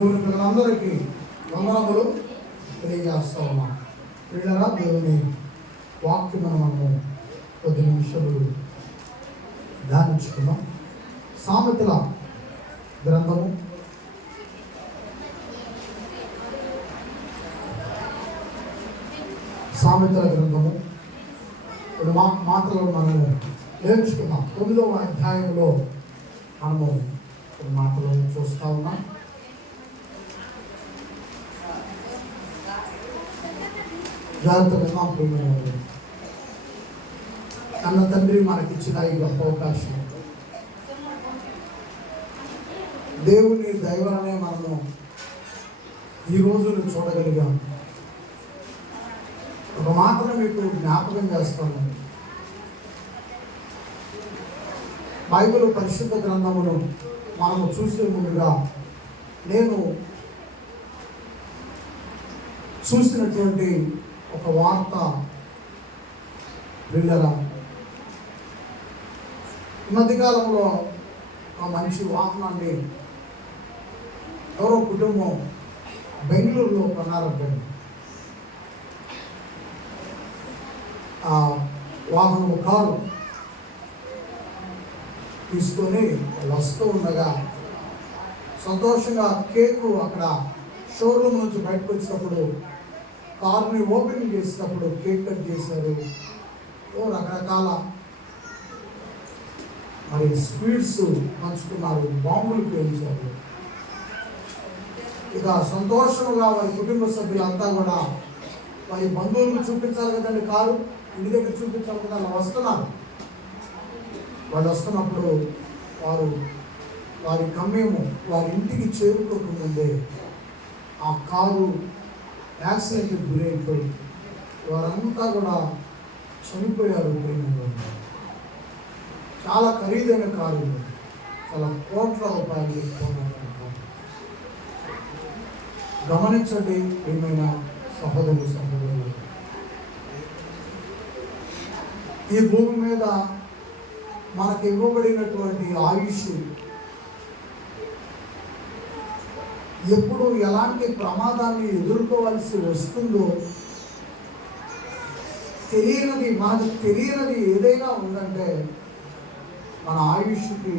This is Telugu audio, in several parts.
పిల్లలందరికీ వందనములు తెలియజేస్తా ఉన్నాం. పిల్లరా, దేవుని వాక్యం మనము కొద్ది నిమిషాలు ధ్యానించుకున్నాం. సామెతల గ్రంథము 2 మాటలను మనము నేర్చుకున్నాం. 9వ అధ్యాయంలో మనము మాటలు చూస్తూ ఉన్నాం. జాగ్రత్తగా ప్రేమైన కన్న తండ్రి మనకిచ్చిన ఈ గొప్ప అవకాశం, దేవుని దైవాలనే మనము ఈ రోజును చూడగలిగాం. ఒక మాటను మీకు జ్ఞాపకం చేస్తాను. బైబిల్ పరిశుద్ధ గ్రంథమును మనము చూసే ముందుగా నేను చూసినటువంటి ఒక వార్త వినరా. ఈ మధ్యకాలంలో ఒక మంచి వాహనాన్ని ఎవరో కుటుంబం బెంగళూరులో కొన్నారంటే, ఆ వాహనం కారు తీసుకొని వస్తూ ఉండగా సంతోషంగా కేకు అక్కడ షోరూమ్ నుంచి బయటకు వచ్చినప్పుడు కారుని ఓపెనింగ్ చేసినప్పుడు కేక్ కట్ చేశారు. రకరకాల మరి స్వీట్స్ పంచుకున్నారు, బాంబులు పేల్చారు. ఇక సంతోషంగా వారి కుటుంబ సభ్యులంతా కూడా వారి బంధువులకు చూపించాలి కదండి, కారు ఇంటి దగ్గర చూపించాలి కదా, అలా వస్తున్నారు. వాళ్ళు వస్తున్నప్పుడు వారి గమ్యము వారి ఇంటికి చేరుకోకముందే ఆ కారు యాక్సిడెంట్కి గురైపోయి వారంతా కూడా చనిపోయారు. చాలా ఖరీదైన కారు, చాలా కోట్ల రూపాయలు. గమనించండి ఏమైనా సహోదరులు, ఈ భూమి మీద మనకు ఇవ్వబడినటువంటి ఆయుష్ ఎప్పుడు ఎలాంటి ప్రమాదాన్ని ఎదుర్కోవాల్సి వస్తుందో మనకు తెలియనిది ఏదైనా ఉందంటే మన ఆయుష్కి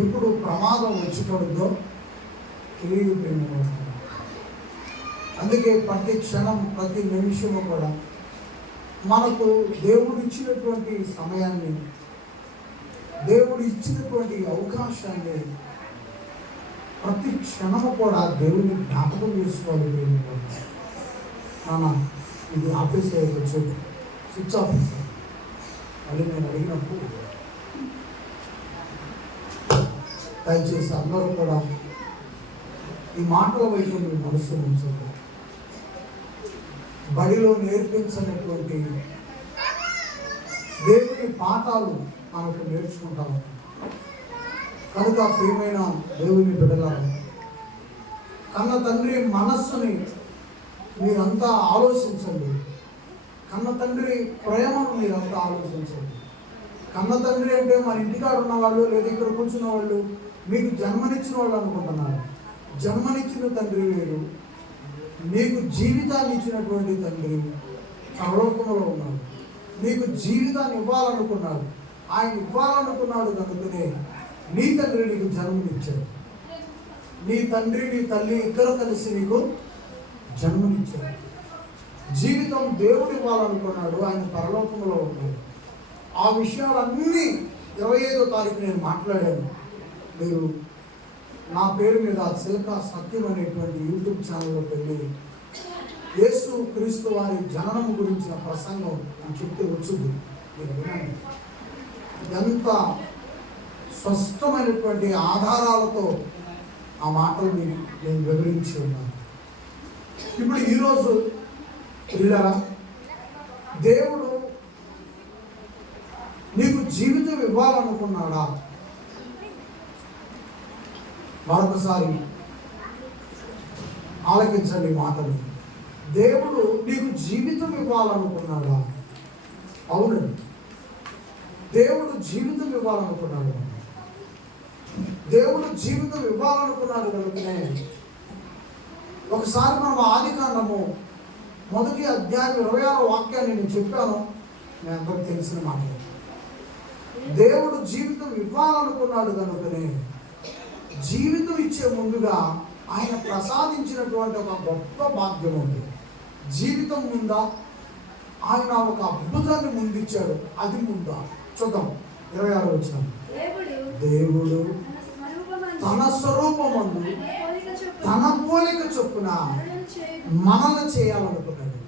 ఎప్పుడు ప్రమాదం వచ్చి పడుద్దో తెలియదు. అందుకే ప్రతి క్షణం ప్రతి నిమిషము కూడా మనకు దేవుడు ఇచ్చినటువంటి సమయాన్ని, దేవుడు ఇచ్చినటువంటి అవకాశాన్ని ప్రతి క్షణము కూడా దేవుని జ్ఞాపకం చేసుకోవాలి. నాన్న ఇది ఆపేసేయచ్చు, స్విచ్ ఆఫ్ చేశాను. మళ్ళీ నేను అడిగినప్పుడు దయచేసి అందరూ కూడా ఈ మాటల వైపు మీ మనసు ఉంచండి. బడిలో నేర్పించినటువంటి దేవుని పాఠాలు మనకు నేర్చుకుంటాము. కనుక ప్రియమైన దేవుని బిడ్డలారా, కన్న తండ్రి మనస్సుని మీరంతా ఆలోచించండి. కన్న తండ్రి ప్రేమను మీరంతా ఆలోచించండి. కన్న తండ్రి అంటే మన ఇంటికాడ ఉన్నవాళ్ళు లేదా ఇక్కడ కూర్చున్న వాళ్ళు మీకు జన్మనిచ్చిన వాళ్ళు అనుకుంటున్నారు. జన్మనిచ్చిన తండ్రి వేరు, మీకు జీవితాన్ని ఇచ్చినటువంటి తండ్రి పరలోకంలో ఉన్నాడు. నీకు జీవితాన్ని ఇవ్వాలనుకున్నాడు. ఆయన ఇవ్వాలనుకున్నాడు కనుకనే నీ తండ్రి నీకు జన్మనిచ్చాడు. నీ తండ్రి నీ తల్లి ఇద్దరు కలిసి నీకు జన్మనిచ్చాడు. జీవితం దేవుడు ఇవ్వాలనుకున్నాడు. ఆయన పరలోకంలో ఉన్నాడు. ఆ విషయాలన్నీ 25వ తారీఖు నేను మాట్లాడాను. మీరు నా పేరు మీద సిల్కా సత్యం అనేటువంటి యూట్యూబ్ ఛానల్లోకి వెళ్ళి యేసు క్రీస్తు వారి జననం గురించిన ప్రసంగం అని చెప్తే వచ్చింది. మీరు వినండి. ఎంత స్పష్టమైనటువంటి ఆధారాలతో ఆ మాటల్ని నేను వివరించి ఉన్నాను. ఇప్పుడు ఈరోజు పిల్లరా, దేవుడు నీకు జీవితం ఇవ్వాలనుకున్నాడా? మరొకసారి ఆలకించండి మాటలు. దేవుడు నీకు జీవితం ఇవ్వాలనుకున్నాడా? అవునండి, దేవుడు జీవితం ఇవ్వాలనుకున్నాడు. దేవుడు జీవితం ఇవ్వాలనుకున్నాడు కనుకనే ఒకసారి మనం ఆదికాండము 1వ అధ్యాయం 26వ వాక్యాన్ని నేను చెప్పాను. మీ అందరికి తెలిసిన మాట. దేవుడు జీవితం ఇవ్వాలనుకున్నాడు కనుకనే జీవితం ఇచ్చే ముందుగా ఆయన ప్రసాదించినటువంటి ఒక గొప్ప భాగ్యం ఉంది. జీవితం ముందా, ఆయన ఒక అద్భుతాన్ని ముందిచ్చాడు. అది ముందా చూద్దాం. 26 వచనం. దేవుడు తన స్వరూపమందు తన పోలిక చొప్పున మనల్ని చేయాలనుకున్నాడు.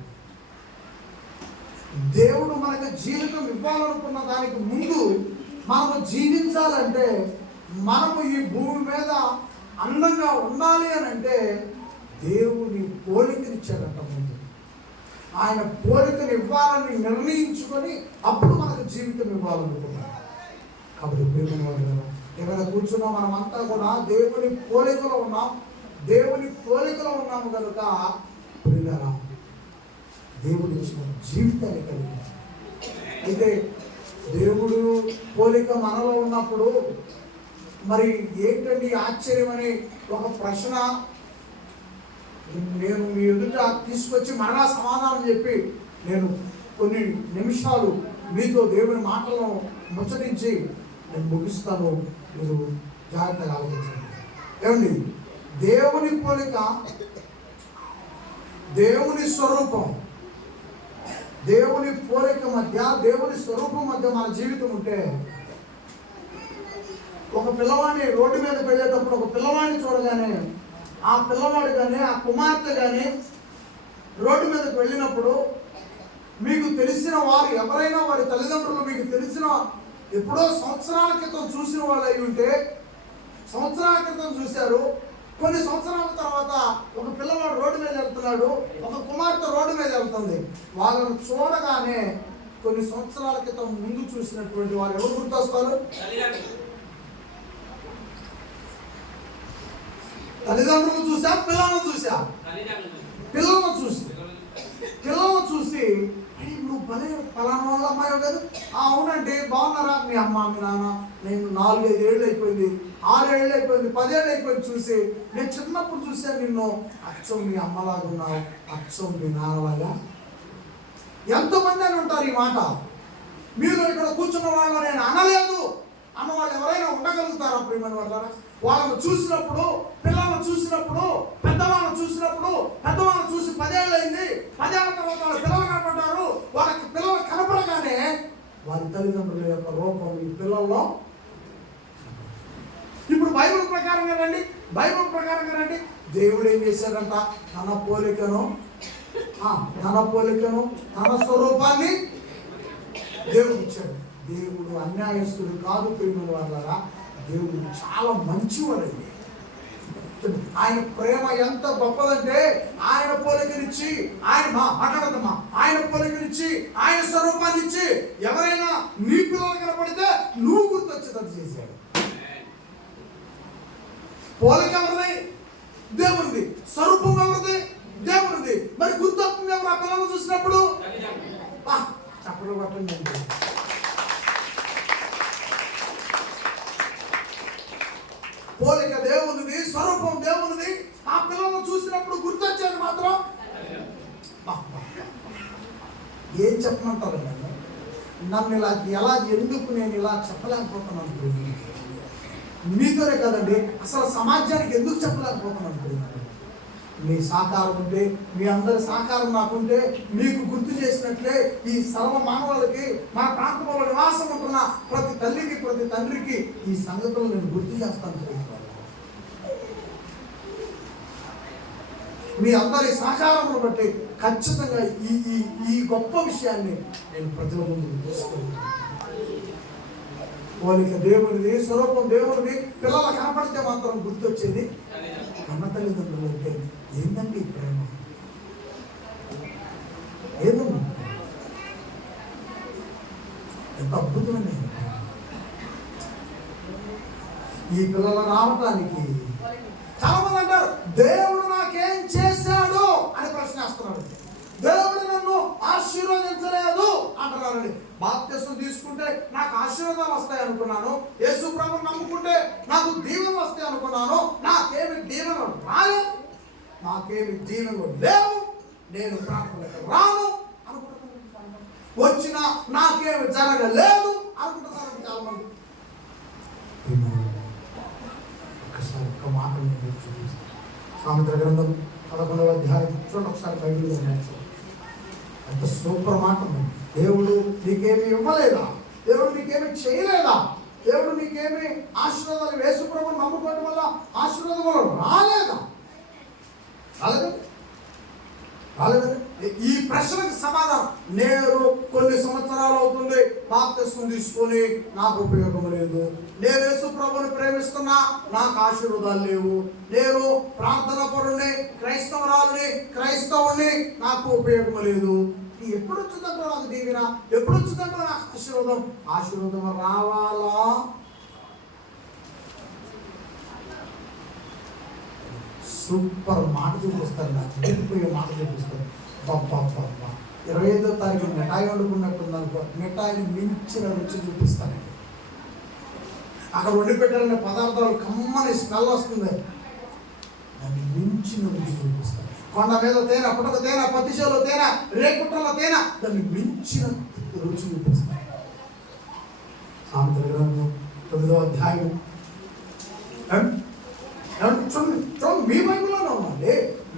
దేవుడు మనకు జీవితం ఇవ్వాలనుకున్న దానికి ముందు మనము జీవించాలంటే, మనము ఈ భూమి మీద అందంగా ఉండాలి అని అంటే దేవుని పోలికనిచ్చాడంట. ముందు ఆయన పోలికను ఇవ్వాలని నిర్ణయించుకొని అప్పుడు మనకు జీవితం ఇవ్వాలనుకున్నాడు. కాబట్టి ఏమైనా కూర్చున్నాం, మనమంతా కూడా దేవుని పోలికలో ఉన్నాం. దేవుని పోలికలో ఉన్నాము కనుక ప్రియులారా దేవుడు ఇచ్చిన జీవితాన్ని కలిగి, అయితే దేవుడు పోలిక మనలో ఉన్నప్పుడు మరి ఏంటండి ఆశ్చర్యం అని ఒక ప్రశ్న నేను మీ ఎదుట తీసుకొచ్చి మరలా సమాధానం చెప్పి నేను కొన్ని నిమిషాలు మీతో దేవుని మాటలను ముచ్చటించి నేను ముగిస్తాను. మీరు జాగ్రత్తగా ఆలోచించండి. ఏమండి, దేవుని పోలిక, దేవుని స్వరూపం, దేవుని పోలిక మధ్య, దేవుని స్వరూపం మధ్య మన జీవితం ఉంటే, ఒక పిల్లవాడిని రోడ్డు మీద వెళ్ళేటప్పుడు ఒక పిల్లవాడిని చూడగానే ఆ పిల్లవాడు కానీ ఆ కుమార్తె కానీ రోడ్డు మీదకి వెళ్ళినప్పుడు మీకు తెలిసిన వారు ఎవరైనా, వారి తల్లిదండ్రులు మీకు తెలిసిన, ఎప్పుడో సంవత్సరాల క్రితం చూసిన వాళ్ళు అయి ఉంటే, సంవత్సరాల క్రితం చూశారు, కొన్ని సంవత్సరాల తర్వాత ఒక పిల్లవాడు రోడ్డు మీద వెళ్తున్నాడు, ఒక కుమార్తె రోడ్డు మీద వెళ్తుంది. వాళ్ళను చూడగానే కొన్ని సంవత్సరాల క్రితం ముందు చూసినటువంటి వారు ఎవరు గుర్తొస్తారు? తల్లిదండ్రులు చూసా, పిల్లలను చూసా? పిల్లలను చూసి నువ్వు భలే పలానా వాళ్ళ అమ్మాయి కదా, అవునండి బాగున్నారా మీ అమ్మ మీ నాన్న, నేను 4-5 ఏళ్ళు అయిపోయింది, 6 ఏళ్ళు అయిపోయింది, 10 ఏళ్ళు అయిపోయింది చూసి, నేను చిన్నప్పుడు చూసాను నిన్ను, అచ్చం మీ అమ్మలాగా ఉన్నావు, అచ్చం మీ నాన్నలాగా. ఎంతమంది అని ఉంటారు ఈ మాట? మీరు ఇక్కడ కూర్చున్న వాళ్ళు నేను అనలేదు అన్నవాళ్ళు ఎవరైనా ఉండగలుగుతారా? ప్రియమైన వాళ్ళారా, వాళ్ళను చూసినప్పుడు, పిల్లలను చూసినప్పుడు, పెద్దవాళ్ళను చూసినప్పుడు, పెద్దవాళ్ళను చూసి 10 ఏళ్ళు అయింది, 10 ఏళ్ళ తర్వాత వాళ్ళ పిల్లలు కనపడ్డారు, వాళ్ళకి పిల్లలు కనపడగానే వారి తల్లిదండ్రుల యొక్క రూపం ఈ పిల్లల్లో. ఇప్పుడు బైబిల్ ప్రకారంగా రండి, దేవుడు ఏం చేశాడంట? తన పోలికను తన స్వరూపాన్ని దేవుడు ఇచ్చాడు. దేవుడు అన్యాయస్తుడు కాదు. ప్రియమైన వాళ్ళారా, దేవుడు చాలా మంచివాడండి. ఆయన ప్రేమ ఎంత గొప్పదంటే, ఆయన పోలికనిచ్చి, ఆయన పోలికనిచ్చి, ఆయన స్వరూపాన్ని ఇచ్చి, ఎవరైనా నీ పిల్లలు కనపడితే నువ్వు గుర్తొచ్చేటట్టు చేశాడు. పోలిక ఎవరిది? దేవుడిది. స్వరూపం ఎవరిది? దేవుడిది. మరి గుర్తొస్తుంది ఎవరు ఆ పిల్లలు చూసినప్పుడు? చప్పట్లు కొట్టండి. పోలిక దేవునిది, స్వరూపం దేవునిది. ఆ పిల్లలను చూసినప్పుడు గుర్తొచ్చేది మాత్రం ఏం చెప్పమంటారు? నన్ను ఎలా ఎందుకు నేను ఇలా చెప్పలేకపోతున్నాను? మీతోనే కదండి, అసలు సమాజానికి ఎందుకు చెప్పలేకపోతున్నాను? మీ సహకారం ఉంటే, మీ అందరి సహకారం నాకుంటే, మీకు గుర్తు చేసినట్లే ఈ సర్వ మానవులకి, మన ప్రాంతంలో నివాసం ఉంటున్న ప్రతి తల్లికి, ప్రతి తండ్రికి ఈ సంగతులు నేను గుర్తు చేస్తాను. మీ అందరి సహకారమును బట్టి ఖచ్చితంగా ఈ గొప్ప విషయాన్ని నేను ప్రజల ముందు తీసుకుంటాను. పోలిక దేవునిది, స్వరూపం దేవునిది. పిల్లలు కనపడితే మాత్రం గుర్తొచ్చేది కన్న తల్లిదండ్రులు. అంటే ఏంటంటే ఈ ప్రేమ, ఏంటండి ఎంత అద్భుతమైన ఈ పిల్లల రావటానికి. చాలా మంది అంటారు, దేవుడు నాకేం చేశాడు అని ప్రశ్న వేస్తున్నాడు. దేవుడు నన్ను ఆశీర్వదించలేదు అంటున్నారండి. బాప్తిసం తీసుకుంటే నాకు ఆశీర్వాదాలు వస్తాయి అనుకున్నాను, యేసు ప్రభువుని నమ్ముకుంటే నాకు దీవెనలు వస్తాయి అనుకున్నాను, నాకేమి దీవెనలు రాలేదు, నాకేమి దీవెనలు లేవు, నేను ప్రార్థనకు రాను అనుకుంటున్నాను, వచ్చినా నాకేమి జరగలేదు అనుకుంటున్నారు చాలా మంది. ఒక్కసారి ఒక్క మాట నేను చూపిస్తాను. సామెతల గ్రంథం 11వ అధ్యాయం చూడండి ఒకసారి. బైబిల్లో ఎంత సూపర్ మాట ఉంది. దేవుడు నీకేమి ఇవ్వలేదా? దేవుడు నీకేమి చేయలేదా? దేవుడు నీకేమి ఆశీర్వాదాలు యేసు ప్రభువుని నమ్ముకోవడం వల్ల ఆశీర్వాదములు రాలేదా? రాలేదండి. ఈ ప్రశ్నకు సమాధానం, నేను కొన్ని సంవత్సరాలు అవుతుంది బాప్తిసం తీసుకొని నాకు ఉపయోగం లేదు, నేను యేసు ప్రభువుని ప్రేమిస్తున్నా నాకు ఆశీర్వాదాలు లేవు, నేను ప్రార్థన పరుణ్ణి, క్రైస్తవురాలని, క్రైస్తవుని, నాకు ఉపయోగం లేదు. ఎప్పుడు వచ్చిందంటే నాకు దీవెన, ఎప్పుడు వచ్చిందంటే నాకు ఆశీర్వాదం. ఆశీర్వాదం రావాలా? సూపర్ మాట చూపిస్తారు, నాకు వెళ్ళిపోయే మాట చూపిస్తారు. బాబా 25వ తారీఖు మిఠాయి వండుకున్నట్టుంది అనుకో, మిఠాయిని మించిన రుచి చూపిస్తానండి. అక్కడ వండి పెట్టాలనే పదార్థాలు కమ్మని స్మెల్ వస్తుంది, దాన్ని మించిన రుచి చూపిస్తాను. కొండ మీద తేనె, పుట్టక తేనె, పత్తిశేలో తేనె, రేకుట్రల తేనె, దాన్ని మించిన రుచి చూపిస్తాను. సామెతల గ్రంథం 9వ అధ్యాయం చూడండి, మీ బైబిల్లోనే ఉందండి,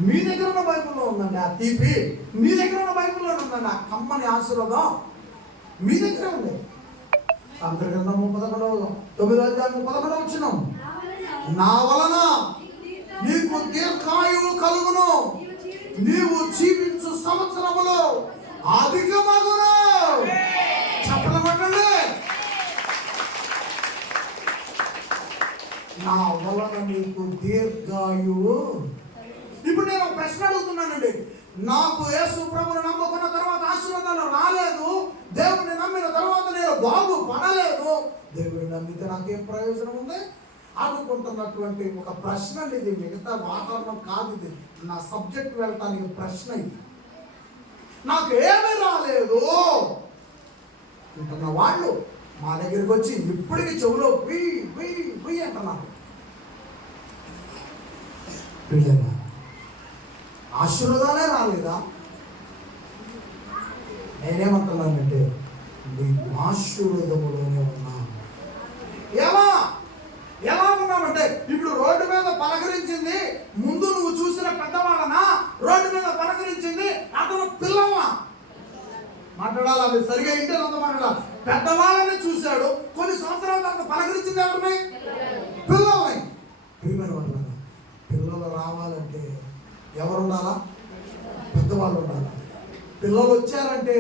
మీ దగ్గర ఉన్న బైబిల్లో ఉందండి. ఆ తీపి మీ దగ్గర ఉన్న బైబిల్లోనే ఉందండి. ఆ కమ్మని ఆశీర్వాదం మీ దగ్గరే ఉంది. సామెతల గ్రంథం 9వ అధ్యాయం 11వ వచనం, నా వలన నీకు దీర్ఘాయువు కలుగును, నీవు జీవించు సంవత్సరములో అధికమగును. చెప్పలమంటండి, నా వలన నీకు దీర్ఘాయువు. ఇప్పుడు నేను ఒక ప్రశ్న అడుగుతున్నానండి, నాకు యేసు ప్రభువుని నమ్ముకున్న తర్వాత ఆశీర్వాదాలు రాలేదు, దేవుడిని నమ్మిన తర్వాత నేను బాగుపడలేదు, దేవుడిని నమ్మితే నాకేం ప్రయోజనం ఉంది అనుకుంటున్నటువంటి ఒక ప్రశ్న. ఇది మిగతా వాతావరణం కాదు, ఇది నా సబ్జెక్ట్ వెళ్ళటానికి ప్రశ్న. ఇది నాకు ఏమీ రాలేదు అంటున్న వాళ్ళు మా దగ్గరికి వచ్చి ఇప్పటికి చెవులో వెయ్యి అంటున్నారు. పిల్లలు ఆశీర్వాదాలే రాలేదా? నేనేమంటున్నానంటే నీ ఆశీర్వాదములోనే ఉన్నాను. ఎలా ఉన్నామంటే, ఇప్పుడు రోడ్డు మీద పలకరించింది ముందు నువ్వు చూసిన పెద్దవాళ్ళనా, రోడ్డు మీద పలకరించింది అతను పిల్లవా? మాట్లాడాలి, అది సరిగా ఇంటే అంత మాట్లాడాలి. పెద్దవాళ్ళని చూశాడు, కొన్ని సంవత్సరాల తర్వాత పలకరించింది ఎవరిని? పిల్లల్ని. పిల్లలు రావాలంటే ఎవరు ఉండాలా? పెద్దవాళ్ళు ఉండాలా. పిల్లలు వచ్చారంటే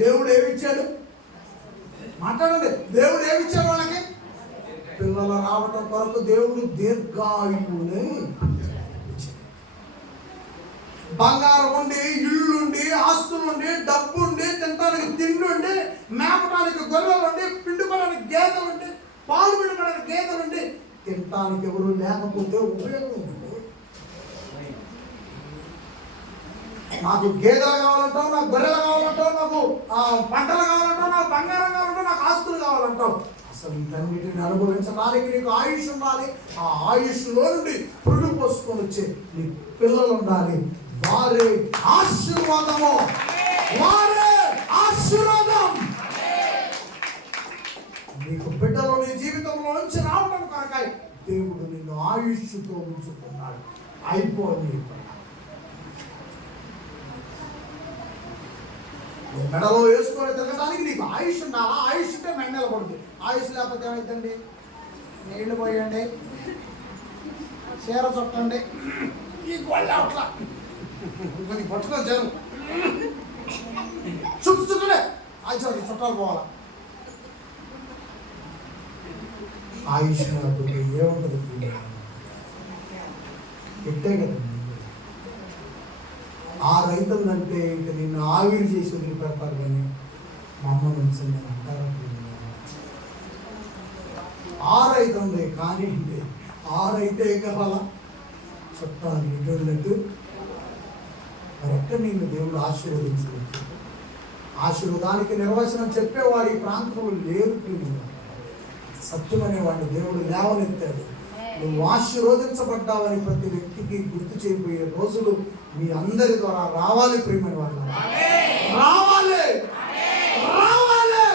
దేవుడు ఏమిచ్చాడు? మాట్లాడండి, దేవుడు ఏమిచ్చాడు వాళ్ళకి? పిల్లలు రావటం కొరకు దేవుడు దీర్ఘాయువుని, బంగారం ఉండి, ఇల్లుండి, ఆస్తులుండి, డబ్బుండి, తినడానికి తిండి, మేపడానికి గొర్రెలుండి, పిండుకోవడానికి గేదెలుండి, పాలు పిండుకోవడానికి గేదెలుండి, తినడానికి ఎవరు లేకపోతే ఉపయోగం ఉంది. నాకు గేదెలు కావాలంటావు, నాకు గొర్రెలు కావాలంటావు, నాకు పంటలు కావాలంటావు, నాకు బంగారం కావాలంటావు, నాకు ఆస్తులు కావాలంటావు. అసలు వీటన్నిటిని అనుభవించడానికి నీకు ఆయుష్ ఉండాలి. ఆ ఆయుష్లో నుండి పురుడు పోసుకొని వచ్చే నీ పిల్లలు ఉండాలి. వారే ఆశీర్వాదము, వారే ఆశీర్వాదం. నీకు బిడ్డలు నీ జీవితంలో నుంచి రావడం కొరకాయ దేవుడు నిన్ను ఆయుష్తో ఉంచుకున్నాడు. అయిపోయింది. మెడలో వేసుకొని తిరగడానికి నీకు ఆయుష్ ఉండాలా? ఆయుష్ ఉంటే మెడ నిలబడుతుంది. ఆయుష్ లేకపోతే ఏమైందండి? నీళ్లు పోయండి, చీర చుట్టండి, ఈ గొళ్ళ అట్లా కొన్ని పట్టుకొని చేరు చుట్టలే ఆయుష్ చుట్టాలు పోవాలా. ఆయుష్ లేకపోతే ఏముంటుంది? పెట్టే కదండి. ఆ రైతులంటే ఇంక నిన్ను ఆవిరి చేసి వదిలిపెడతారు, కానీ మా అమ్మ నుంచి నేను అంటారా? ఆ రైతు ఉంది కానీ ఆ రైతే కావాలా? చుట్టాలు ఎదురులకు మరి ఎక్కడ నిన్ను దేవుడు ఆశీర్వదించవచ్చు? ఆశీర్వాదానికి నిర్వచనం చెప్పేవాడు ఈ ప్రాంతంలో లేరు. సత్యమనేవాడిని దేవుడు లేవనెత్తాడు. నువ్వు ఆశీర్వదించబడ్డావని ప్రతి వ్యక్తికి గుర్తు చేయబోయే రోజులు మీ అందరి ద్వారా రావాలి. ప్రియమైన వాళ్ళ రావాలి, రావాలి.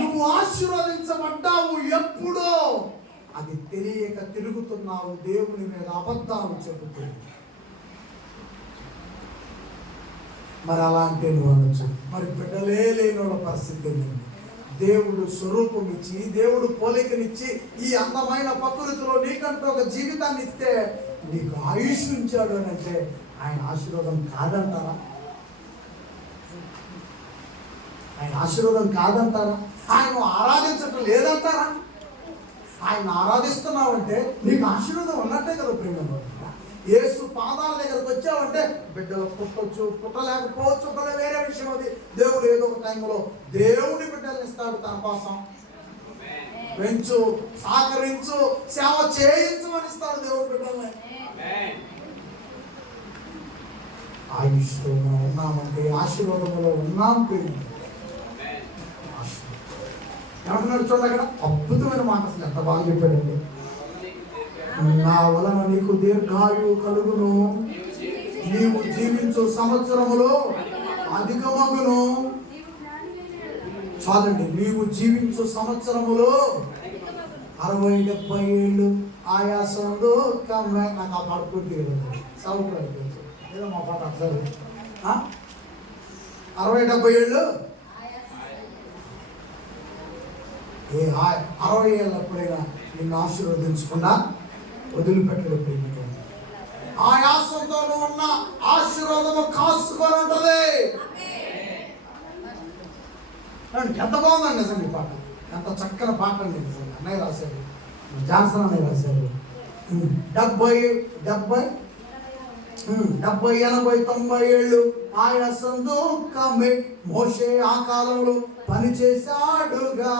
నువ్వు ఆశీర్వదించబడ్డావు ఎప్పుడో, అది తెలియక తిరుగుతున్నావు, దేవుని మీద అబద్ధాలు చెబుతుంది. మరి అలా అంటే నువ్వు అనొచ్చు, మరి బిడ్డలే లేని పరిస్థితి ఏంటండి? దేవుడు స్వరూపం ఇచ్చి, దేవుడు పోలికనిచ్చి, ఈ అందమైన ప్రకృతిలో నీకంటూ ఒక జీవితాన్ని ఇస్తే నీకు ఆయుష్ ఉంచాడు అని అంటే ఆయన ఆశీర్వాదం కాదంటారా? ఆయన ఆశీర్వాదం కాదంటారా? ఆయన ఆరాధించటం లేదంటారా? ఆయన ఆరాధిస్తున్నావంటే నీకు ఆశీర్వాదం ఉన్నట్టే కదా. ప్రేమ యేసు పాదాల దగ్గరకు వచ్చావంటే బిడ్డలు పుట్టొచ్చు, పుట్టలేకపోవచ్చు, ఒకవేళ వేరే విషయం. అది దేవుడు ఏదో ఒక టైంలో దేవుని బిడ్డలు ఇస్తాడు తన కోసం. పెంచు, సహకరించు, సేవ చేయించు అని ఇస్తాడు దేవుని బిడ్డల్ని. ఆయుష్లో ఉన్నామంటే ఆశీర్వాదంలో ఉన్నాం. ఏమంటున్నాడు చూడండి అక్కడ, అద్భుతమైన మాట, అసలు ఎంత బాగా చెప్పాడండి. నా వలన నీకు దీర్ఘాయువు కలుగును, నీవు జీవించు సంవత్సరములో అధికమగును. చాలండి, నీవు జీవించు సంవత్సరములో 60-70 ఏళ్ళు ఆయాసంలో కమ్మే. నాకు ఆ పాట పూర్తి సౌకర్యం తెలుసు, ఏదో మా పాట అసలు 60-70 ఏళ్ళు 60 ఏళ్ళప్పుడైనా నిన్ను ఆశీర్వదించకుండా వదిలిపెట్టడం. ప్రేమిక ఆయాసంతో ఉన్న ఆశీర్వాదము కాసుకొని ఉంటుంది. ఎంత బాగుందండి నిజంగా ఈ పాట, ఎంత చక్కని పాట అండి నిజంగా. అన్నయ్య రాశారు, జాన్సన్ అన్నయ్య రాశారు. 70, 80, 90 ఏళ్ళు ఆయాసం దుఃఖమే. మోషే ఆ కాలంలో పని చేశాడుగా.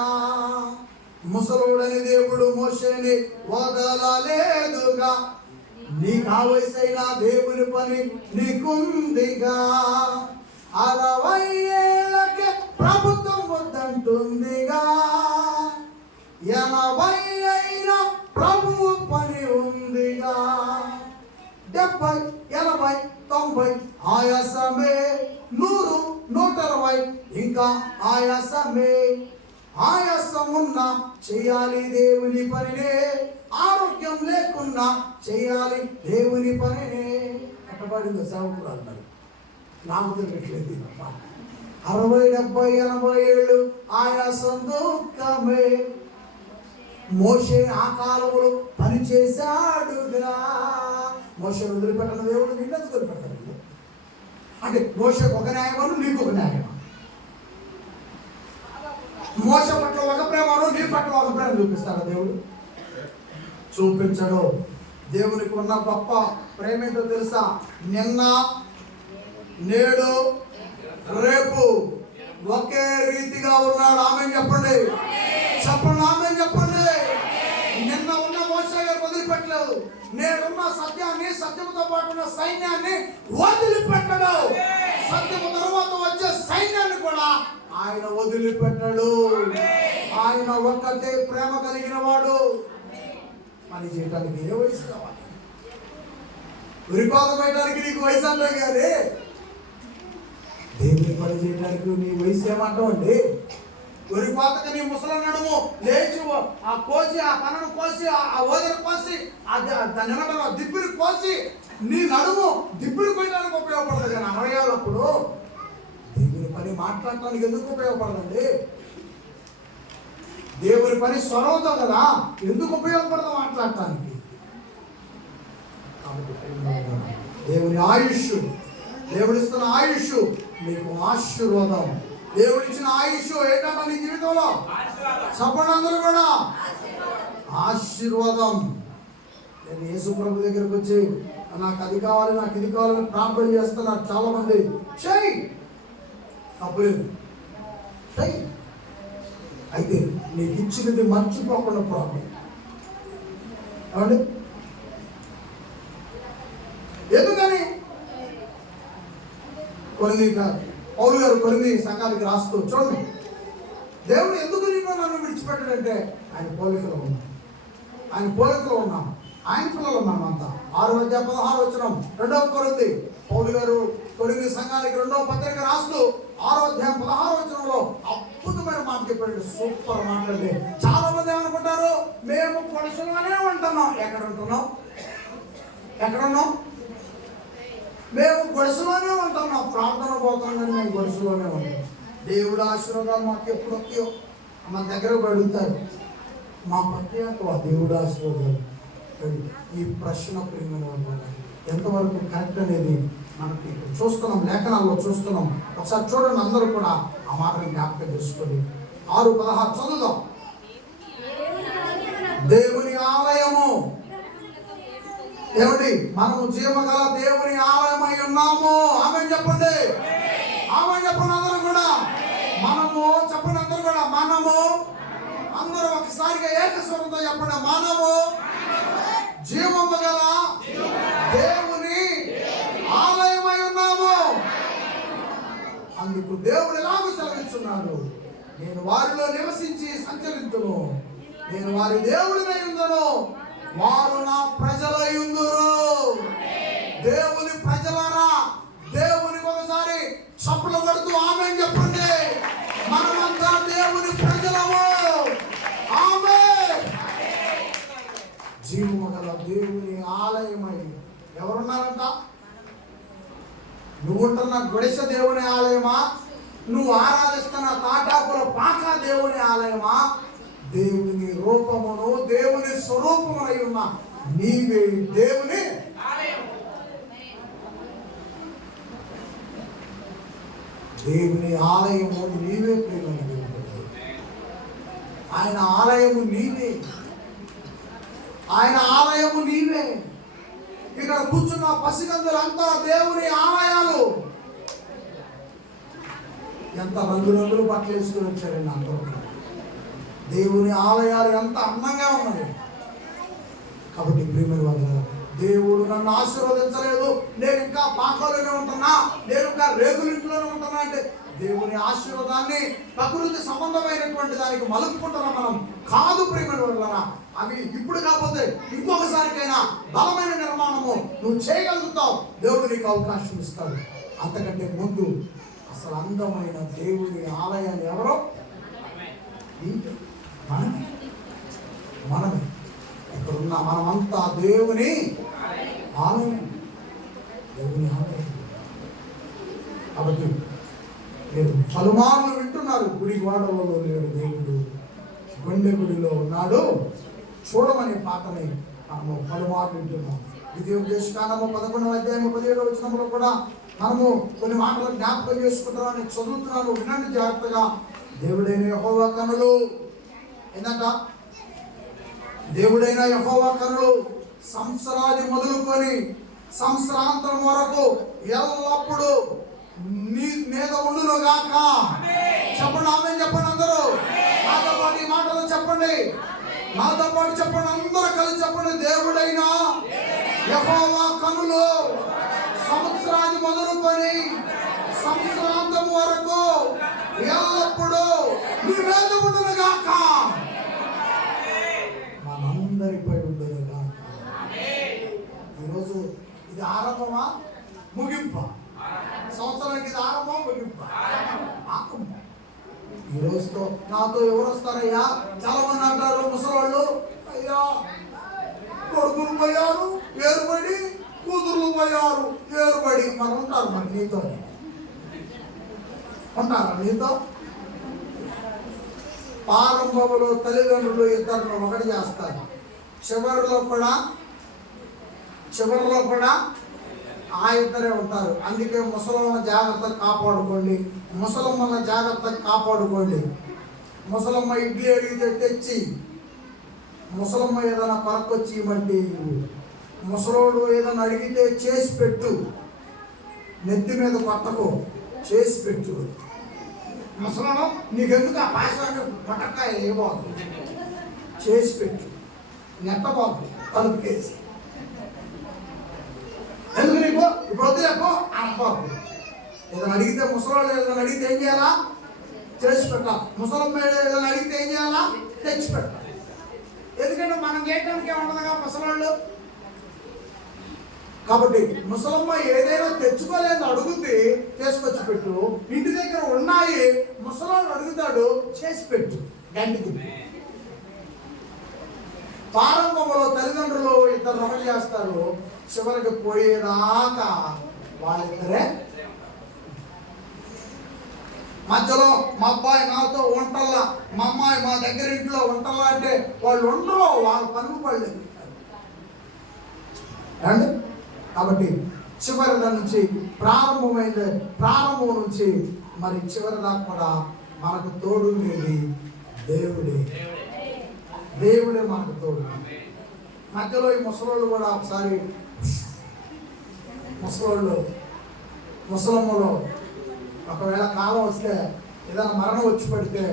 ముసలోడని దేవుడు మోషేని వదలలేదుగా. నీకు ఆ వయసైనా దేవుని పని నీకుందిగా. 60 ఏళ్ళకే ప్రభుత్వం వద్దంటుందిగా. 80 అయినా ప్రభువు పని ఉందిగా. 70, 80, 90 ఆయాసమే. 100, 120 ఇంకా ఆయాసమే. ఆయాసం ఉన్నా చేయాలి దేవుని పనినే, ఆరోగ్యం లేకున్నా చేయాలి దేవుని పనినే. ఎట్టబడిందో సేవకురాలు మరి నాకు తెలియట్లేదు. 60, 70, 80 ఏళ్ళు ఆయాసం దుఃఖమే. మోషే ఆ కాలంలో పని చేశాడుగా. మోషే వదిలిపెట్టిన దేవుడు నిన్నది వదిలిపెట్టాడు. అంటే మోషకు ఒక న్యాయమను, నీకు ఒక న్యాయమా? మోస పట్ల ఒక ప్రేమను, నీ పట్ల ఒక ప్రేమ చూపిస్తాడు దేవుడు? చూపించడు. దేవునికి ఉన్న గొప్ప ప్రేమ ఏంటో తెలుసా? నిన్న, నేడు, రేపు ఒకే రీతిగా ఉన్నాడు. ఆమె చెప్పండి, చెప్పండి, ఆమె చెప్పండి. నిన్న ఉన్న మోసే గారు వదిలిపెట్టలేదు. నేడున్న సత్యాన్ని, సత్యముతో పాటు ఉన్న సైన్యాన్ని వదిలిపెట్టడు. సత్యము తరువాత వచ్చే సైన్యాన్ని కూడా ఆయన వదిలిపెట్టడు. ఆయన ఒక్కటే ప్రేమ కలిగిన వాడు. పని చేయడానికి ఏ వయసు కావాలి? ఉరిపాత పెట్టడానికి నీకు వయసు అంటే కానీ దేవుని పని చేయడానికి నీ వయసు ఏమంటావు అండి? ఉరిపాతకి నీ ముసలి నడుము లేచి ఆ కోసి, ఆ పనను కోసి, ఆ ఓదర కోసి, దాన్ని ఏమంటారు దిబ్బిని కోసి నీ నడుము దిబ్బిని కొట్టడానికి ఉపయోగపడుతుంది. కానీ 60 ఏళ్ళప్పుడు దేవుని పని మాట్లాడటానికి ఎందుకు ఉపయోగపడదండి? దేవుని పని స్వరంతో కదా, ఎందుకు ఉపయోగపడదు మాట్లాడటానికి? దేవుని ఆయుష్, దేవుడిస్తున్న ఆయుష్ నీకు ఆశీర్వాదం. దేవుడిచ్చిన ఆయుష్ ఏంటంటే నీ జీవితంలో చెప్పండి అందరూ కూడా ఆశీర్వాదం. నేను యేసు ప్రభు దగ్గరకు వచ్చి నాకు అది కావాలి, నాకు ఇది కావాలని ప్రార్థన చేస్తున్నారు చాలా మంది. చెయ్యి, తప్పలేదు, చెయ్యి. అయితే నీకు ఇచ్చినది మర్చిపోకుండా ప్రాబ్లం ఏమండి? ఎందుకని పౌలు గారు కొరింథీ సంఘానికి రాస్తూ చూడండి, దేవుడు ఎందుకు నన్ను విడిచిపెట్టాడంటే ఆయన పోలికలో ఉన్నాం, ఆయన పోలికలో ఉన్నాం, ఆయన పిల్లలు ఉన్నాం అంతా. 6:16 రెండవ కొరింథీ పౌలు గారు కొరింథీ సంఘానికి రెండవ పత్రిక రాస్తూ 6:16 అద్భుతమైన మాట చెప్పాడు. సూపర్ మాట్లాడి చాలా మంది ఏమనుకుంటారు, మేము పొడుసులోనే ఉంటున్నాం. ఎక్కడ ఉంటున్నాం? మేము గొడుసులోనే ఉంటున్నాం. ప్రార్థన పోతామని మేము గొడుసులోనే ఉంటాం. దేవుడు ఆశీర్వాదాలు మాకు ఎప్పుడు వస్తాయో మన దగ్గర అడుగుతారు, మా ప్రత్యేక దేవుడు ఆశీర్వాదాలు. ఈ ప్రశ్న ప్రేమ ఎంతవరకు కరెక్ట్ అనేది మనకి చూస్తున్నాం, లేఖనాల్లో చూస్తున్నాం. ఒకసారి చూడండి, అందరూ కూడా ఆ మాటను జ్ఞాపకం చేసుకోండి. 6:16 చదువుదాం. దేవుని ఆలయము, ఏమిటి? మనము జీవగల దేవుని ఆలయమై ఉన్నాము. ఆమేన్ చెప్పండి, ఆమేన్ చెప్పండి అందరూ కూడా. మనము చెప్పండి అందరూ కూడా, మనము అందరూ ఒకసారిగా ఏకస్వరంతో చెప్పండి, మనము జీవము గల దేవుని ఆలయమై ఉన్నాము. అందుకు దేవుడు ఎలాగో సెలవిస్తున్నాడు, నేను వారిలో నివసించి సంచరించును, నేను వారి దేవుడినై ఉందును, వారు నా ప్రజలై ఉందురు. దేవుని ప్రజలారా, దేవునికి ఒకసారి చప్పట్లు కొడుతూ ఆమేన్ చెప్పండి. మనమంతా దేవుని ప్రజలము. ఆమేన్. జీవము గల దేవుని ఆలయమై ఎవరున్నారంట? నువ్వుంటున్న గుడిసె దేవుని ఆలయమా? నువ్వు ఆరాధిస్తున్న తాటాకుల పాక దేవుని ఆలయమా? దేవుని రూపమును దేవుని స్వరూపమునై ఉన్న నీవే దేవుని దేవుని ఆలయము నీవే. ప్రేమైన దేవుడు, ఆయన ఆలయము నీవే, ఆయన ఆలయము నీవే. ఇక్కడ కూర్చున్న పసిగందులంతా దేవుని ఆలయాలు. ఎంత రంగురంగులు బట్టలు వేసుకుని వచ్చారండి అందరూ. దేవుని ఆలయాలు ఎంత అందంగా ఉన్నాయి. కాబట్టి ప్రియమైన వాళ్ళ, దేవుడు నన్ను ఆశీర్వదించలేదు, నేను ఇంకా పాకలోనే ఉంటున్నా, నేను ఇంకా రేగులింట్లోనే ఉంటున్నా అంటే దేవుని ఆశీర్వాదాన్ని ప్రకృతి సంబంధమైనటువంటి దానికి మలుపుకుంటున్నాం మనం కాదు. ప్రియమైన వాళ్ళ, అవి ఇప్పుడు కాకపోతే ఇంకొకసారికైనా బలమైన నిర్మాణము నువ్వు చేయగలుగుతావు. దేవుడు నీకు అవకాశం ఇస్తాడు. అంతకంటే ముందు అసలు అందమైన దేవుని ఆలయాన్ని ఎవరో? మనమే. ఇక్కడున్న మనమంతా దేవుని ఆలయం, దేవుని ఆలయం. కాబట్టి మీరు పలుమార్లు వింటున్నారు, గుడి గోడలలో లేడు దేవుడు, గుండె గుడిలో ఉన్నాడు చూడమనే పాటని మనము పలుమార్లు వింటున్నాం. ద్వితీయోపదేశకాండము 11:17 కూడా మనము కొన్ని మాటలు జ్ఞాపకం చేసుకుంటామని చదువుతున్నాను, వినండి జాగ్రత్తగా. దేవుడైన యెహోవా కనులు ఏంటంట? దేవుడైన యెహోవా కనులు సంవత్సరాది మొదలుకొని సంవత్సరాంతరం వరకు ఎల్లప్పుడూ నీ మీద ఉండును గాక. చెప్పండి ఆమేన్ చెప్పండి అందరూ. నాతో పాటు ఈ మాటలు చెప్పండి, నాతో పాటు చెప్పండి, అందరూ కలిసి చెప్పండి. దేవుడైన యెహోవా కనులు సంవత్సరాది మొదలుకొని సంవత్సరాంతం వరకు ఎల్లప్పుడూ నీ మీద ఉండును గాక. మనందరిపై ఉండును గాక. ఈరోజు ఇది ఆరంభమా ముగింపా? సంవత్సరానికి ఇది ఆరంభం ముగింపా? ఈ రోజుతో నాతో ఎవరు వస్తారయ్యా? చాలా మంది అంటారు ముసలాళ్ళు, అయ్యా కొడుకులు పోయారు ఏరుబడి, కూతుర్లు పోయారు ఏరుబడి. మరి ఉంటారు, మరి నీతో ఉంటారా? నీతో ప్రారంభంలో తల్లిదండ్రులు ఇద్దరు ఒకటి చేస్తారు, చివరిలో కూడా ఆ ఇద్దరే ఉంటారు. అందుకే ముసలమ్మల జాగ్రత్తగా కాపాడుకోండి, ముసలమ్మల జాగ్రత్తగా కాపాడుకోండి. ముసలమ్మ ఇడ్లీ అడిగితే తెచ్చి, ముసలమ్మ ఏదైనా కొరకొచ్చి ఇవ్వండి, ముసలోడు ఏదైనా అడిగితే చేసి పెట్టు, నెత్తి మీద కొట్టకు, చేసి పెట్టు. ముసలం నీకెందుకు ఆ పాయసాన్ని పట్టకాయ ఏమోదు, చేసి పెట్టు, నెట్టబాకు కలుపుకేసి. ఎందుకు నీకు ఇప్పుడు వద్దులేపో అనబాకు. ఏదైనా అడిగితే ముసలోళ్ళు ఏదైనా అడిగితే ఏం చేయాలా? చేసి పెట్టాలి. ముసలమ్మ ఏదైనా అడిగితే ఏం చేయాలా? తెచ్చి పెట్టాలి. ఎందుకంటే మనం చేయడానికి ఏముండదుగా ముసలోళ్ళు. కాబట్టి ముసలమ్మ ఏదైనా తెచ్చుకోలేదు అడుగుద్ది, చేసుకొచ్చి పెట్టు. ఇంటి దగ్గర ఉన్నాయి, ముసలోళ్ళు అడుగుతాడు, చేసి పెట్టు. గంటికి ప్రారంభంలో తల్లిదండ్రులు ఇద్దరు రమణ చేస్తారు, చివరికి పోయేదాకా వాళ్ళిద్దరే. మధ్యలో మా అబ్బాయి నాతో వంటల్లా, మా అమ్మాయి మా దగ్గర ఇంట్లో వంటల్లా అంటే వాళ్ళు ఉండరు, వాళ్ళ పనులు పళ్ళు అండి. కాబట్టి చివరి నుంచి ప్రారంభం నుంచి మరి చివరి దాకా కూడా మనకు తోడు ఉండేది దేవుడే. దేవుడే మనకు తోడు. మధ్యలో ఈ ముసలోళ్ళు కూడా ఒకసారి ముసలమ్మలో ఒకవేళ కాలం వస్తే ఏదైనా మరణం వచ్చి పడితే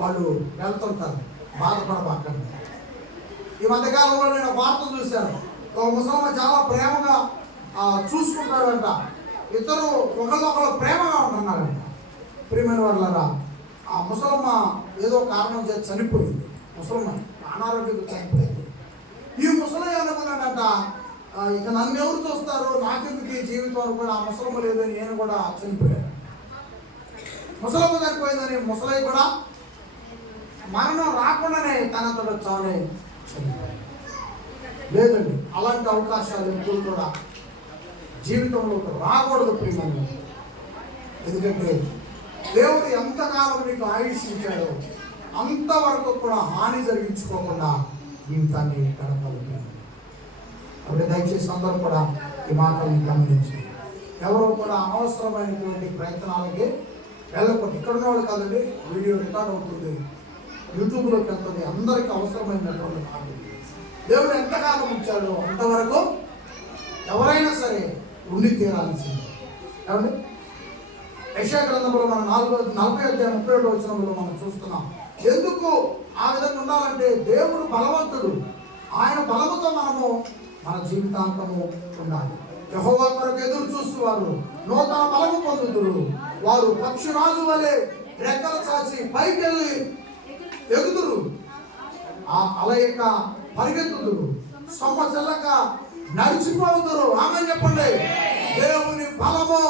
వాళ్ళు వెళ్తుంటారు, బాధపడబాకండి. ఈ మధ్యకాలంలో నేను వార్త చూశాను, ఒక ముసలమ్మ చాలా ప్రేమగా చూసుకుంటాడంట, ఇద్దరు ఒకళ్ళొకళ్ళు ప్రేమగా ఉంటున్నారంట. ప్రియమైన వాళ్ళరా, ఆ ముసలమ్మ ఏదో కారణం చేసి చనిపోయింది. ముసలమ్మ అనారోగ్యంతో చనిపోయింది. ఈ ముసలయ్య అనుకున్నాడంట, ఇక నన్ను ఎవరు చూస్తారు, నాకెందుకు ఈ జీవితం కూడా, ఆ ముసలమ్మ లేదని నేను కూడా చనిపోయాను. ముసలమ్మ చనిపోయిందని ముసలయ్య కూడా మరణం రాకుండానే తనంతలో చావే చనిపోయాడు. లేదండి, అలాంటి అవకాశాలు ఎప్పుడు కూడా జీవితంలో రాకూడదు ప్రియమైన. ఎందుకంటే దేవుడు ఎంతకాలం నీకు ఆయుష్ ఇచ్చాడో అంతవరకు కూడా హాని జరిగించుకోకుండా జీవితాన్ని గడపాలి. కాబట్టి దయచేసి అందరూ కూడా ఈ మాటల్ని గమనించి ఎవరు కూడా అనవసరమైనటువంటి ప్రయత్నాలకి వెళ్ళకూడదు. ఇక్కడ ఉన్న వాళ్ళు కాదండి, వీడియో రికార్డ్ అవుతుంది, యూట్యూబ్లోకి వెళ్తుంది, అందరికీ అవసరమైనటువంటి మాట. దేవుడు ఎంతకాలం ఉంచాడో అంతవరకు ఎవరైనా సరే ఉండి తీరాల్సింది. ఏమండి, యెషయా గ్రంథంలో మనం 40:37 మనం చూస్తున్నాం. ఎందుకు ఆ విధంగా ఉండాలంటే దేవుడు బలవంతుడు, ఆయన బలముతో మనము మన జీవితాంతము ఉండాలి. యెహోవా కొరకు ఎదురు చూస్తువారు నూతన బలము పొందుతురు, వారు పక్షిరాజు వలె రెక్కలు చాచి పైకెళ్ళి ఎగుదురు, అలయక పరిగెత్తుదురు, సొమ్మ చెల్లక నడిచిపోదురు. ఆమె చెప్పండి. దేవుని బలము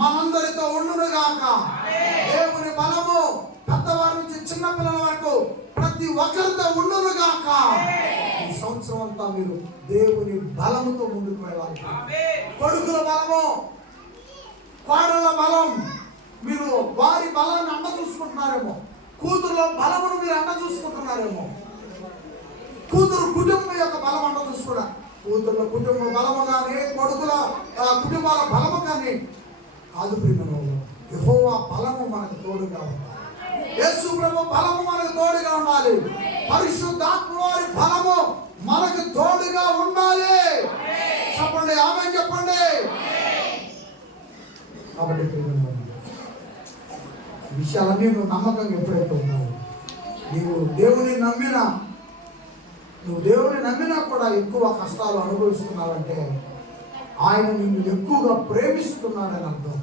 మనందరితో ఉండునుగాక. దేవుని బలము పెద్దవారి నుంచి చిన్నపిల్లల వరకు ప్రతి ఒక్కరితో ఉండునుగాక. ఈ సంవత్సరం అంతా మీరు దేవుని బలముతో ముందుకు వెళ్ళాలి. కొడుకుల బలము, కోడళ్ళ బలం, మీరు వారి బలాన్ని అండ చూసుకుంటున్నారేమో. కూతురుల బలమును మీరు అండ చూసుకుంటున్నారేమో. కూతురు కుటుంబం యొక్క బలం అండ చూసుకున్నా. కూతురుల కుటుంబ బలము కానీ, కొడుకుల కుటుంబాల బలము కానీ కాదు ప్రియమైన. యెహోవా బలము మనకు తోడుగా ఉండాలి. యేసు ప్రభు బలము మనకు తోడుగా ఉండాలి. పరిశుద్ధాత్మ వారి బలము మనకు తోడుగా ఉండాలి. చెప్పండి, ఆమేన్ చెప్పండి. కాబట్టి విషయాలన్నీ నువ్వు నమ్మకంగా ఎప్పుడైతే ఉన్నావు, నువ్వు దేవుని నమ్మినా కూడా ఎక్కువ కష్టాలు అనుభవిస్తున్నావంటే ఆయన నిన్ను ఎక్కువగా ప్రేమిస్తున్నాడని అర్థం.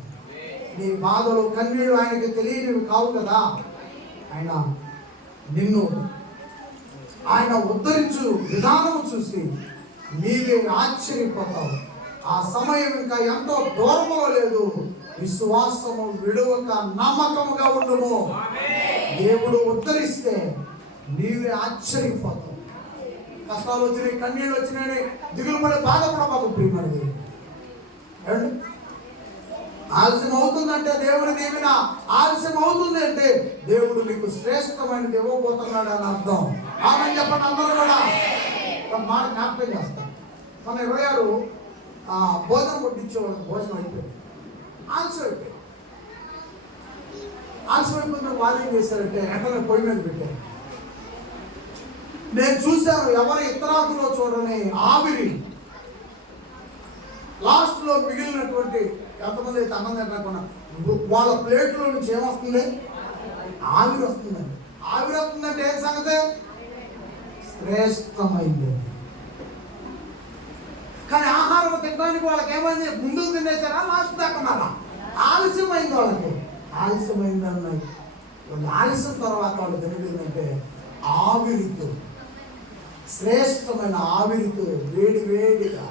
నీ బాధలు కన్నీళ్ళు ఆయనకి తెలియనివి కావు కదా. ఆయన ఉద్ధరించు విధానం చూసి నీవే ఆశ్చర్యపోతావు. ఆ సమయం ఇంకా ఎంతో దూరంలో లేదు. విశ్వాసము విడువక నమ్మకముగా ఉండుము. దేవుడు ఉద్ధరిస్తే నీవే ఆశ్చర్యపోతావు. కష్టాలు వచ్చినాయి, కన్నీళ్ళు వచ్చినాయని దిగులు పడి బాధపడబాకు ప్రియమైనది. ఆలస్యం అవుతుందంటే దేవుని దీవెన ఆలస్యం అవుతుంది అంటే దేవుడు నీకు శ్రేష్టమైనది ఇవ్వబోతున్నాడు అని అర్థం. ఆమెను చెప్పండి అందరూ కూడా. మాట జ్ఞాపకం చేస్తాను. మన 26 భోజనం కొట్టించేవాళ్ళకి భోజనం అయిపోయింది, ఆలస్యం అయిపోయింది. ఆలస్యం అయిపోయింది. వాళ్ళు ఏం చేశారంటే వెంటనే పొయ్యి మీద పెట్టారు. నేను చూశాను, ఎవరి ఇతరాకులో చూడని ఆవిరి. లాస్ట్లో మిగిలినటువంటి ఎంతమంది అయితే అన్నం తినకుండా వాళ్ళ ప్లేట్లో నుంచి ఏమొస్తుంది? ఆవిరి వస్తుందండి. ఆవిరి వస్తుందంటే ఏం సంగతి? శ్రేష్టమైంది. కానీ ఆహారం తినడానికి వాళ్ళకి ఏమైంది? ముందుకు తినేసారా, లాస్ట్ దాకున్నారా? ఆలస్యమైంది వాళ్ళకి. ఆలస్యమైంది అన్నాయి. ఆలస్యం తర్వాత వాళ్ళు తెలియదంటే ఆవిరితో, శ్రేష్టమైన ఆవిరితో వేడి వేడిగా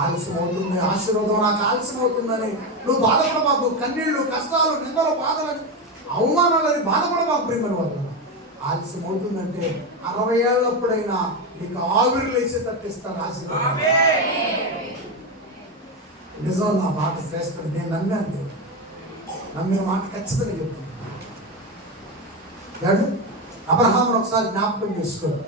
ఆలస్యం అవుతుంది, ఆశీర్వాదం నాకు ఆలస్యం అవుతుందని నువ్వు బాధపడబాకు. కన్నీళ్ళు, కష్టాలు, నిందలు, బాధలని, అవమానాలని బాధపడబాకు. ప్రేమను వల్ల ఆలస్యం అవుతుందంటే 60 ఏళ్ళప్పుడైనా నీకు ఆవిరి లేచి తప్పిస్తాను ఆశీర్వాదం. నిజం, నా మాట శ్రేష్టం. నేను నమ్మాను, నమ్మిన మాట ఖచ్చితంగా చెప్తున్నాను. అబ్రహామును ఒకసారి జ్ఞాపకం చేసుకోండి.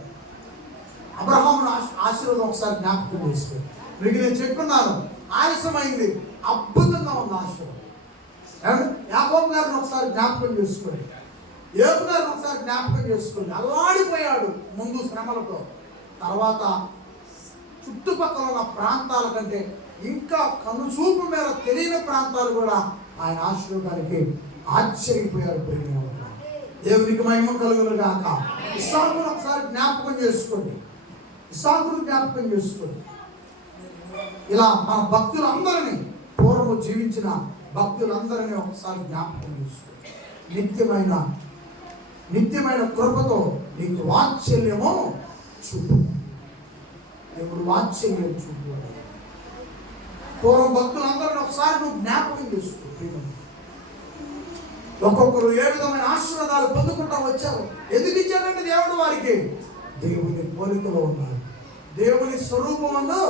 అబ్రహామును ఆశీర్వాదం ఒకసారి జ్ఞాపకం చేసుకోండి. మీకు నేను చెప్పుకున్నాను, ఆలస్యమైంది, అద్భుతంగా ఉన్న ఆశీర్వాదం. యాకోబు గారిని ఒకసారి జ్ఞాపకం చేసుకోండి. యోబు గారిని ఒకసారి జ్ఞాపకం చేసుకోండి. అల్లాడిపోయాడు ముందు శ్రమలతో. తర్వాత చుట్టుపక్కల ఉన్న ప్రాంతాల కంటే ఇంకా కనుచూపు మేర తెలియని ప్రాంతాలు కూడా ఆయన ఆశీర్వాదానికి ఆశ్చర్యపోయారు. ప్రేమ దేవునికి మహిమ కలుగును గాక. ఇస్సాకును ఒకసారి జ్ఞాపకం చేసుకోండి. ఇస్సాకును జ్ఞాపకం చేసుకోండి. ఇలా మన భక్తులందరినీ, పూర్వము జీవించిన భక్తులందరినీ ఒకసారి జ్ఞాపకం చేసుకోండి. నిత్యమైన కృపతో నీకు వాత్సల్యము చూపు. దేవుడు వాత్సల్యం చూపు. పూర్వం భక్తులందరినీ ఒకసారి నువ్వు జ్ఞాపకం చేసుకో. ఒక్కొక్కరు ఏ విధమైన ఆశీర్వాదాలు పొందుకుంటూ వచ్చారు. ఎందుకు ఇచ్చారంటే దేవుడు వారికి దేవుని పోలికలో ఉన్నారు, దేవుని స్వరూపంలో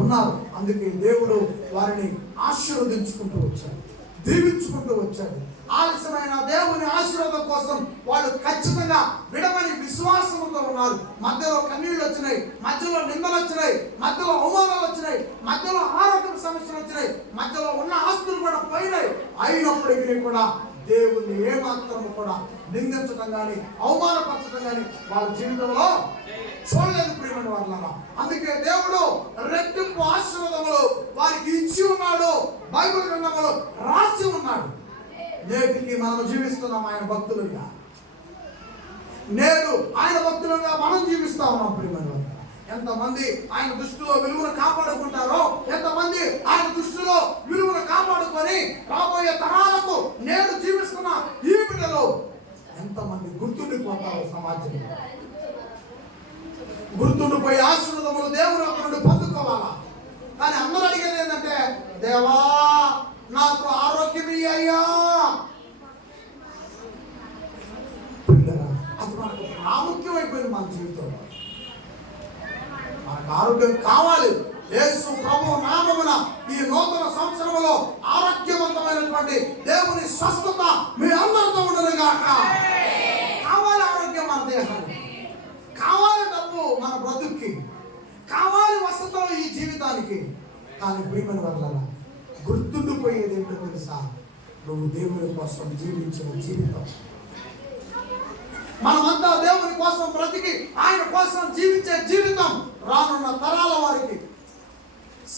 ఉన్నారు. అందుకే దేవుడు వారిని ఆశీర్వదించుకుంటూ వచ్చాడు, దీవించుకుంటూ వచ్చాడు. ఆలస్యమైన దేవుని ఆశీర్వాదం కోసం వాళ్ళు ఖచ్చితంగా విడమని విశ్వాసంతో ఉన్నారు. మధ్యలో కన్నీళ్ళు వచ్చినాయి, మధ్యలో నిందలు వచ్చినాయి, మధ్యలో అవమానాలు వచ్చినాయి, మధ్యలో ఆరోగ్య సమస్యలు వచ్చినాయి, మధ్యలో ఉన్న ఆస్తులు కూడా పోయినాయి. అయినప్పటికీ కూడా దేవుణ్ణి ఏమాత్రం కూడా నిందించడం కానీ అవమానపరచడం కానీ వాళ్ళ జీవితంలో చూడలేదు. ప్రియమైన వాళ్ళ అందుకే దేవుడు రెట్టింపు ఆశీర్వాదములు వారికి ఇచ్చి ఉన్నాడు. బైబిల్ గ్రంథంలో రాసి ఉన్నాడు. నేటికి మనం జీవిస్తున్నాం ఆయన భక్తులుగా. నేడు ఆయన భక్తులుగా మనం జీవిస్తా ఉన్నాం. ప్రియమైన వాళ్ళ ఎంతమంది ఆయన దృష్టిలో విలువను కాపాడుకుంటారో, ఎంతమంది ఆయన దృష్టిలో విలువను కాపాడుకొని రాబోయే తరాలకు నేడు జీవిస్తున్న ఈ బిడ్డలో ఎంతమంది గుర్తుండిపోతారో సమాజంలో. గుర్తుండిపోయే ఆశీర్వాదములు దేవుడు అక్కడ నుండి పొందుకోవాలా. కానీ అందరూ అడిగేది ఏంటంటే, దేవా నాకు ఆరోగ్యం అయ్యా. అది మనకు ప్రాముఖ్యమైపోయింది మన జీవితంలో. మనకు ఆరోగ్యం కావాలి. యేసు ప్రభు నామమున ఈ నూతన సంవత్సరంలో ఆరోగ్యవంతమైనటువంటి దేవుని స్వస్థత మీ అందరితో ఉండదు గాక. కావాలి ఆరోగ్యం మన దేహానికి, కావాలి డబ్బు మన బ్రతుక్కి, కావాలి వసతులు ఈ జీవితానికి. కానీ ప్రియమైన వల్ల గుర్తుండిపోయేది ఏంటో తెలుసా? నువ్వు దేవుని కోసం జీవించిన జీవితం. మనమంతా దేవుని కోసం బ్రతికి ఆయన కోసం జీవించే జీవితం రానున్న తరాల వారికి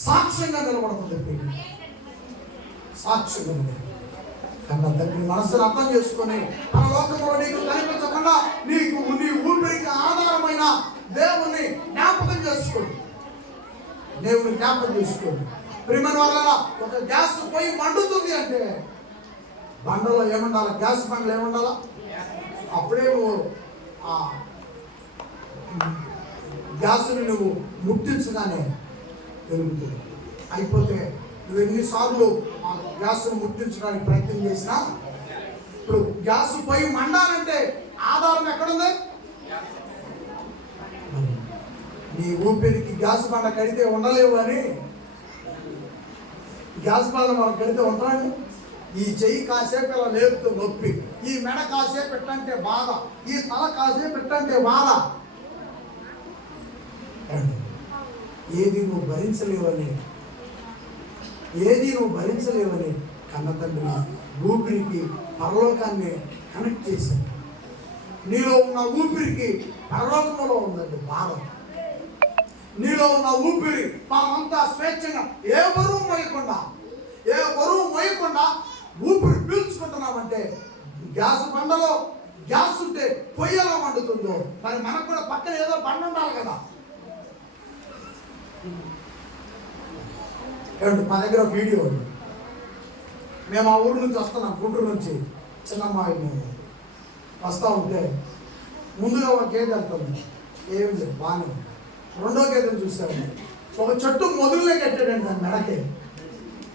సాక్ష్యంగా నిలబడుతుంది. సాక్ష్యంగా కన్నా తండ్రి మనసును అర్థం చేసుకొని మన లోకంలో నీకు కనిపించకుండా నీకు నీ ఊపిరికి ఆధారమైన దేవుని జ్ఞాపకం చేసుకోండి. దేవుని జ్ఞాపకం చేసుకోండి. ప్రియమైన వాళ్ళ ఒక గ్యాస్ పొయ్యి మండుతుంది అంటే బండలో ఏముండాలా? గ్యాస్ బండలో ఏముండాలా? అప్పుడే నువ్వు ఆ గ్యాసుని నువ్వు ముట్టించగానే పెరుగుతుంది. అయిపోతే నువ్వు ఎన్నిసార్లు ఆ గ్యాస్ను ముట్టించడానికి ప్రయత్నం చేసినా, ఇప్పుడు గ్యాస్ పొయ్యి మండాలంటే ఆధారం ఎక్కడుంది? నీ ఊపిరికి గ్యాస్ బండ కడితే ఉండలేవు అని. గ్యాస్ బండ మనం కడితే ఉంటామండి. ఈ చెయ్యి కాసేపు ఇలా లేపుతూ నొప్పి, ఈ మెడ కాసేపు పెట్టంటే బాధ, ఈ తల కాసేపు పెట్టంటే బాధ. ఏది నువ్వు భరించలేవని కన్న తండ్రి ఊపిరికి పరలోకాన్ని కనెక్ట్ చేశాడు. నీలో ఉన్న ఊపిరికి పరలోకంలో ఉందండి భారం. నీలో ఉన్న ఊపిరి మనమంతా స్వేచ్ఛగా ఏ బరువు మోయకుండా ఊపిరి పీల్చుకుంటున్నామంటే గ్యాస్ బండలో గ్యాస్ ఉంటే పొయ్యి ఎలా మండుతుందో మరి మనకు కూడా పక్కన ఏదో బండ ఉండాలి కదా. మా దగ్గర ఒక వీడియో ఉంది. మేము ఆ ఊరు నుంచి వస్తున్నాం, గుంటూరు నుంచి. చిన్నమ్మాయి మేము వస్తూ ఉంటే ముందుగా ఒక గేదె వెళ్తుంది, ఏమి లేదు బాగానే ఉంది. రెండో గేదెను చూసాము, ఒక చెట్టు మొదలునే కట్టాడండి దాని మెడకి.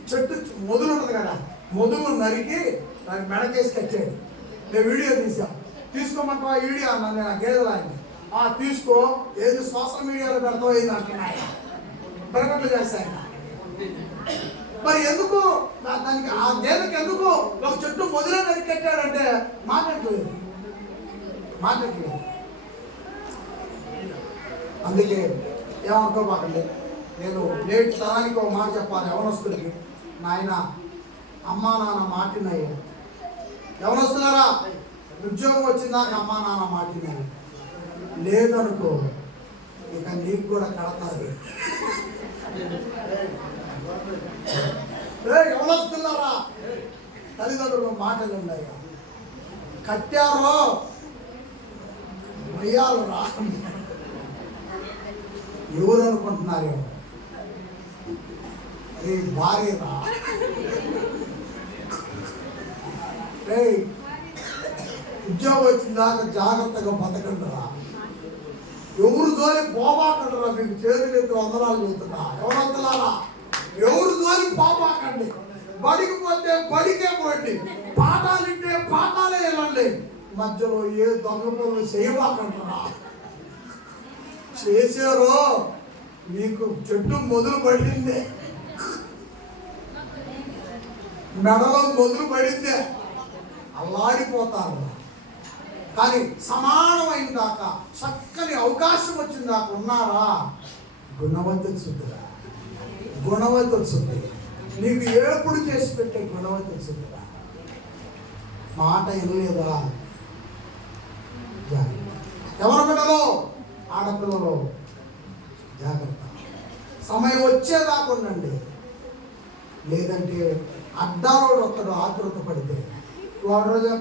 చెట్టు మొదలు ఉంటుంది కదా, మొదలు నరికి దాని మెడకేసి కట్టాడు. నేను వీడియో తీసుకోమంటావా వీడియో అన్నా నేను ఆ గేదెలు ఆయన తీసుకో, ఏది సోషల్ మీడియాలో పెడతావు ఏది అంటున్నాయి, పెరగట్లు చేస్తాయి. మరి ఎందుకు దానికి ఆ గేదెకి ఎందుకు ఒక చెట్టు మొదలే నరికి కట్టాడంటే మాట్లాడలేదు. అందుకే ఏమనుకోబాకండి, నేను నేటి తరానికి ఒక మాట చెప్పాలి యవనస్తులకి. నాయన అమ్మా నాన్న మాటినయ్యా, యవనస్తులారా ఉద్యోగం వచ్చిందాక అమ్మా నాన్న మాటినాయి, లేదనుకో ఇక నీకు కూడా కడతారు. యవనస్తులారా తల్లిదండ్రులు మాటలు ఉన్నాయా, కట్టారో భయాలు రా. ఎవరు అనుకుంటున్నారే రే భార్య రా. ఉద్యోగం వచ్చిందాక జాగ్రత్తగా బతకండి రా. ఎవరు జోలి పోబాకండి రా. మీకు చేతులు ఎత్తు వందనాలు చెబుతున్నా ఎవరంతలారా, ఎవరు జోలి పోబాకండి. బడికి పోతే బడికే పోండి, పాఠాలు ఇంటే పాఠాలే వెళ్ళండి. మధ్యలో ఏ దొంగ పనులు చేయబాకండి రా. చేశారో మీకు చెట్టు మొదలు పడిందే, మెడలో మొదలు పడిందే, అల్లాడిపోతారు. కానీ సమానమైన దాకా, చక్కని అవకాశం వచ్చిన దాకా ఉన్నారా, గుణవంతుడు శుద్ధిరా, గుణవంతుడు శుద్ధి. నీకు ఏపుడు చేసి పెట్టే గుణవంతుడు శుద్ధిరా. మాట వినలేదా, ఎవరి బిడ్డలో ఆడపిల్లలో జాగ్రత్త. సమయం వచ్చేదాకా ఉండండి, లేదంటే అడ్డాలోడు ఒక్కడు ఆతృత పడితే వాడు రోజు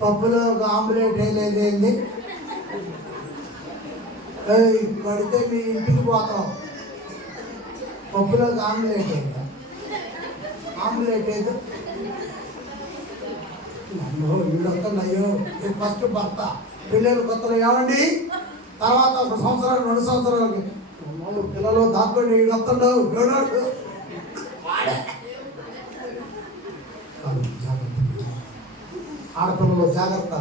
పప్పులో ఒక ఆమ్లెట్ వేయలేదేంది పడితే మీ ఇంటికి పోతాం. పప్పులో ఒక ఆమ్లెట్ వేయదా, ఆమ్లెట్ వేయదు నన్ను వీడొక్కడయ్యో. ఫస్ట్ భర్త పిల్లలు కొత్తలో ఏమండి, తర్వాత ఒక సంవత్సరాలు 2 సంవత్సరాలకి పిల్లలు దాంట్లో వీడొస్తాడు వీడాడు. ఆడపిల్లలు జాగ్రత్త,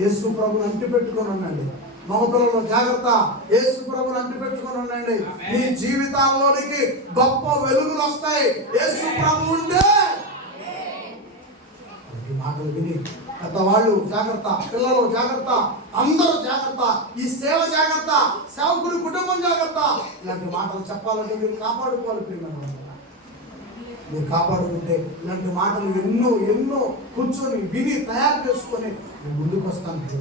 యేసు ప్రభుని అంటి పెట్టుకొని ఉండండి. మగపిల్లలు జాగ్రత్త, యేసు ప్రభుని అంటి పెట్టుకొని ఉండండి. మీ జీవితాల్లోనికి గొప్ప వెలుగులు వస్తాయి యేసు ప్రభు ఉంటే. మాటలు విని పెద్దవాళ్ళు జాగ్రత్త, పిల్లలు జాగ్రత్త, అందరూ జాగ్రత్త, ఈ సేవ జాగ్రత్త, సేవకుడి కుటుంబం జాగ్రత్త. ఇలాంటి మాటలు చెప్పాలంటే మీరు కాపాడుకోవాలి. ప్రియమైన మీరు కాపాడుకుంటే ఇలాంటి మాటలు ఎన్నో ఎన్నో కూర్చొని విని తయారు చేసుకొని ముందుకు వస్తాను.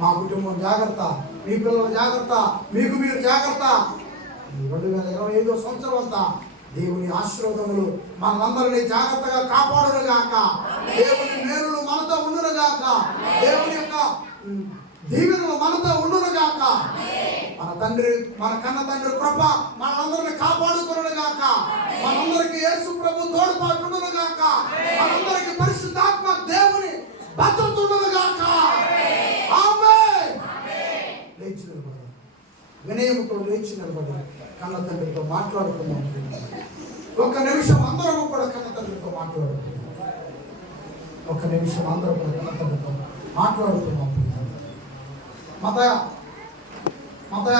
మా కుటుంబం జాగ్రత్త, మీ పిల్లలు జాగ్రత్త, మీకు మీరు జాగ్రత్త. ఈ 2025 సంవత్సరం అంతా దేవుని ఆశీర్వాదములు మనందరినీ జాగ్రత్తగా కాపాడునుగాక. దేవుని మేలులు మనతో ఉండునుగాక. దేవుని యొక్క దీవెనలు మనతో ఉండునుగాక. మన తండ్రి, మన కన్న తండ్రి కృప మనందరినీ కాపాడుకునుగాక. మనందరికీ యేసు ప్రభు తోడ్పాటు ఉండునుగాక. మనందరికీ పరిశుద్ధాత్మ దేవుని భద్రత ఉండునుగాక. ఆమేన్. లేచి నిలబడి, వినయముతో లేచి నిలబడి కన్న తండ్రితో మాట్లాడుతున్నాం. ఒక్క నిమిషం అందరం కూడా కన్న తండ్రితో మాట్లాడుతున్నాం. ఒక్క నిమిషం అందరం కూడా కన్న తండ్రితో మాట్లాడుతున్నాం. మతయ